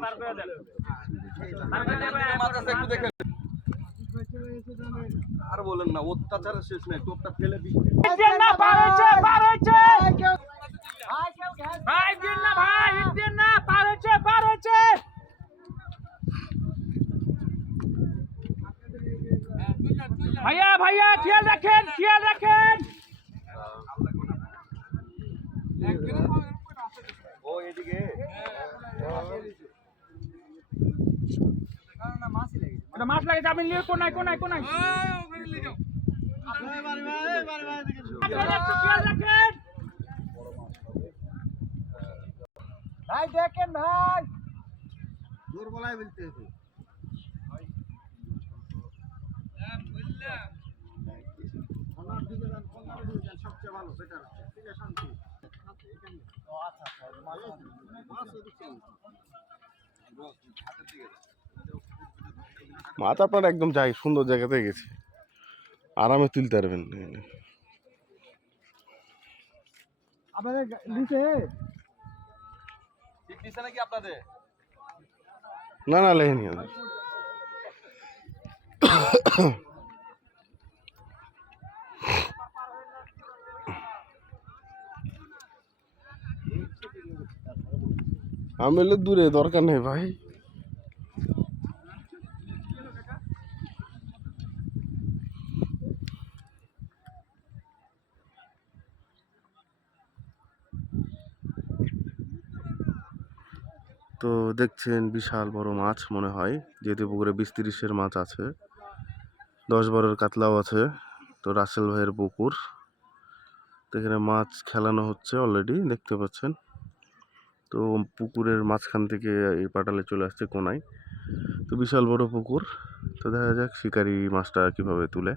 আর বলেন না অত্যাচারের শেষ নেই টোপটা ফেলে দিই। ভাই দিন না। ভাই দিন না। পার হয়েছে পার হয়েছে ভাইয়া ভাইয়া খেয়াল রাখেন খেয়াল রাখেন। ও এদিকে। মাছ লাগে যাবেন নিয়ে কোনায় কোনায় কোনায় আপনারা একটু খেয়াল রাখেন ভাই দেখেন ভাই শান্তি আপনার একদম যাই সুন্দর জায়গাতে গেছে। আরামে তুলতে পারবেন। আপনাদের নিচে? দিছে নাকি আপনাদের? না না লেখেনি আমি দূরে দরকার নেই ভাই। তো দেখছেন বিশাল বড় মাছ মনে হয়। যেহেতু পুকুরে বিশ তিরিশের মাছ আছে। দশ বারোর কাতলাও আছে। তো রাসেল ভাইয়ের পুকুর। তো এখানে মাছ খেলানো হচ্ছে অলরেডি দেখতে পাচ্ছেন। তো পুকুরের মাঝখান থেকে এই পাটালে চলে আসছে কোনায়। তো বিশাল বড় পুকুর। তো দেখা যাক শিকারি মাছটা কীভাবে তুলে।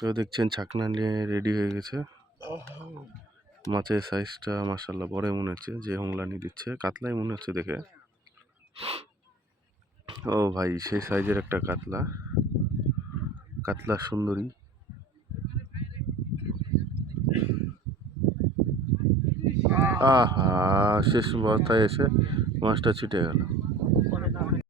তো দেখছেন ছাকনা নিয়ে রেডি হয়ে গেছে। মাছের সাইজটা মাসাল্লাহ বড় মনে হচ্ছে, যে হোংলানি দিচ্ছে। কাতলাই মনে হচ্ছে দেখে। ও ভাই, সেই সাইজের একটা কাতলা। কাতলা সুন্দরী। আহা, শেষ অবস্থায় এসে মাছটা ছিটে গেল।